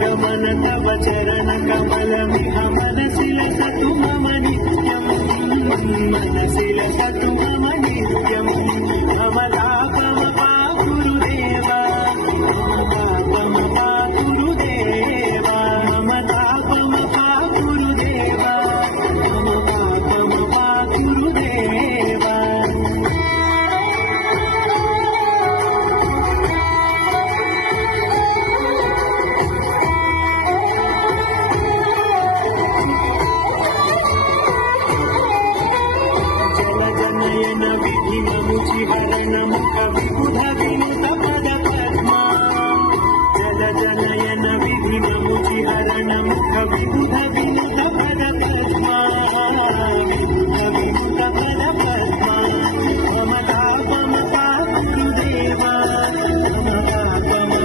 गमन तव चरण कमलमिह मनसि लसतु मम नित्यम् मनसि लसतु मम नित्यम् कमलापम गुरुदेव कमलापम गुरुदेव कमलापम गुरुदेव कमलापम गुरुदेव विधिममुचिहरणमुख विबुध विनुत पद पद्मा जल जनयन विधिममुचिहरणमुख विबुध विनुत पद पद्मा विबुध विनुत पद पद्मा ममतापम गुरुदेव ममतापम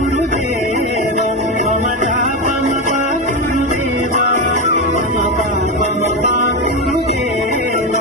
गुरुदेव ममतापम गुरुदेव ममतापम गुरुदेव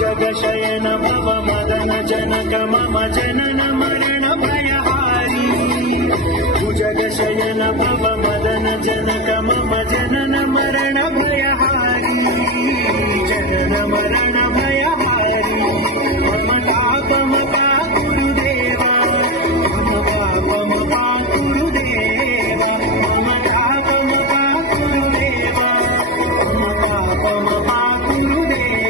जगशयन भव मदन जनक मम जनन मरण भयहारी जगशयन भव मदन जनक मम जनन मरण भयहारी जनन मरण भयहारी मम पापम गुरुदेव मम पापम गुरुदेव मम पापम गुरुदेव मम पापम गुरुदेव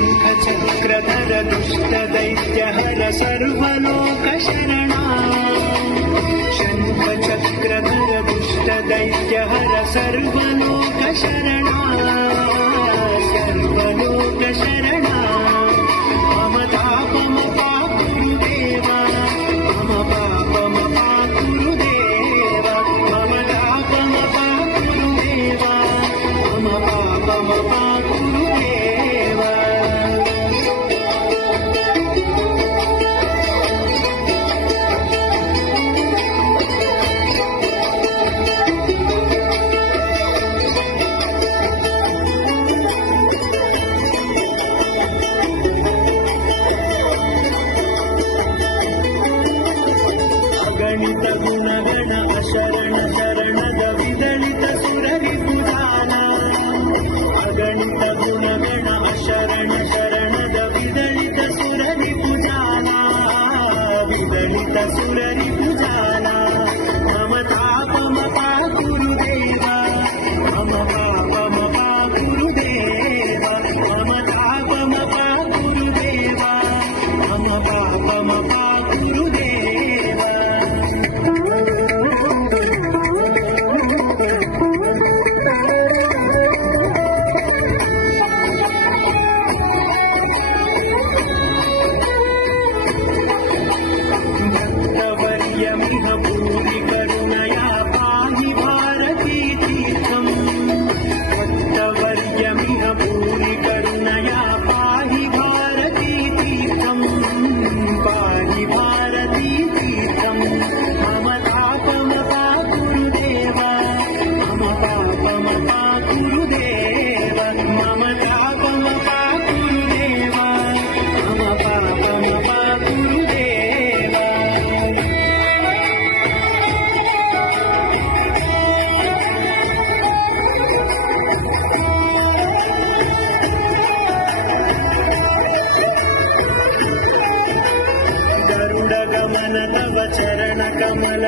शङ्खचक्रधर दुष्टदैत्यहर सर्वलोकशरणा शङ्खचक्रधर दुष्टदैत्यहर सर्वलोकशरणा सर्वलोकशरणा मम तापम गुरुदेव मम पापम गुरुदेव मम तापम गुरुदेव मम पापम गुरुदेव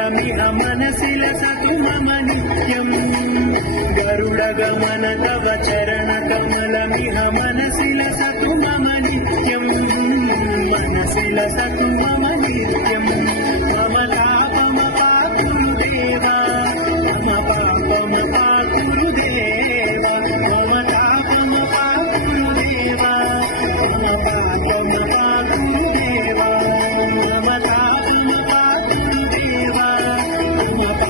कमलमिह मनसि लसतु मम नित्यम् गरुडगमन तव चरणकमलमिह मनसि लसतु मम नित्यम् मनसि लसतु मम नित्यम् मम तापमपाकुरु देवा मम पापमपाकुरु देवा मम तापमपाकुरु देवा मम पापमपाकुरु देवा मम तापमपाकुरु देवा मम